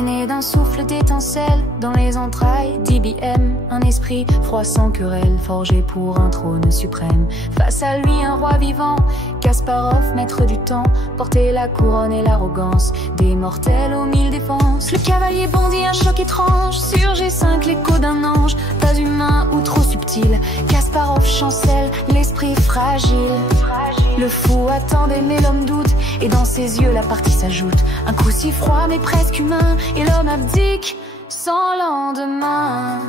T'es né d'un souffle d'étincelle dans les entrailles d'IBM. Un esprit froid sans querelle, forgé pour un trône suprême. Face à lui un roi vivant, Kasparov, maître du temps. Porter la couronne et l'arrogance des mortels aux mille défenses. Le cavalier bondit, un choc étrange. Sur G5 l'écho d'un ange. Pas humain ou trop subtil, Kasparov chancelle, l'esprit fragile. Le fou attend d'aimer, l'homme doute, et dans ses yeux la partie s'ajoute. Un coup si froid mais presque humain, et l'homme abdique sans lendemain.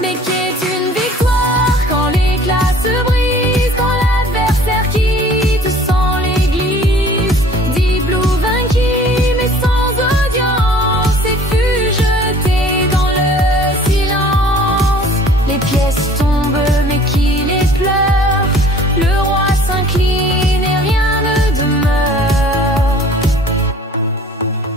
Mais qu'est une victoire quand l'éclat se brise, quand l'adversaire quitte sans l'église. Deep Blue vaincu mais sans audience, et fut jeté dans le silence. Les pièces tombent mais qui les pleure, le roi s'incline et rien ne demeure.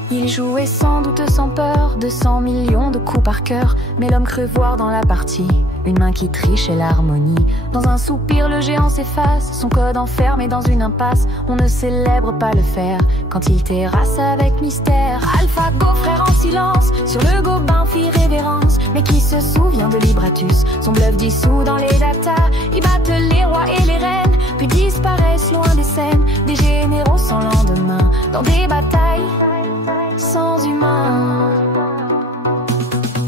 Il jouait sans doute sans peur, 200 millions de coups par cœur. Mais l'homme crut voir dans la partie une main qui triche et l'harmonie. Dans un soupir le géant s'efface, son code enfermé dans une impasse. On ne célèbre pas le fer quand il terrasse avec mystère. AlphaGo, frère en silence, sur le gobin fit révérence. Mais qui se souvient de Libratus, son bluff dissous dans les datas. Ils battent les rois et les reines, puis disparaissent loin des scènes. Des généraux sans lendemain, dans des batailles sans humains.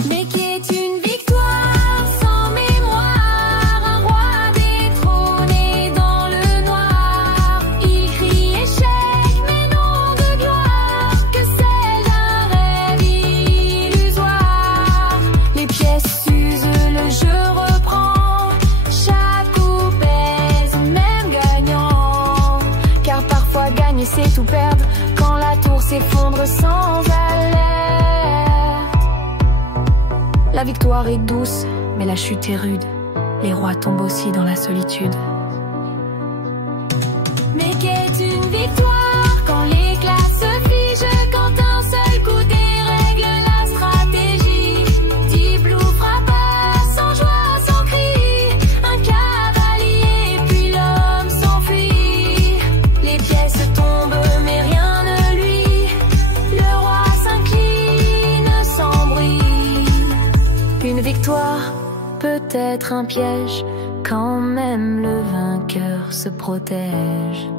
Mais qu'est une victoire sans mémoire, un roi détrôné dans le noir. Il crie échec mais non de gloire, que celle d'un rêve illusoire. Les pièces s'usent, le jeu reprend, chaque coup pèse, même gagnant. Car parfois gagner c'est tout perdre, quand la tour s'effondre sans alerte. La victoire est douce, mais la chute est rude. Les rois tombent aussi dans la solitude. Mais qu'est une victoire quand l'éclat se fige, quand un seul coup dérègle la stratégie. Deep Blue frappa sans joie, sans cri, un cavalier puis l'homme s'enfuit. Les pièces tombent mais rien ne lui, le roi s'incline sans bruit. Une victoire peut être un piège, quand même le vainqueur se protège.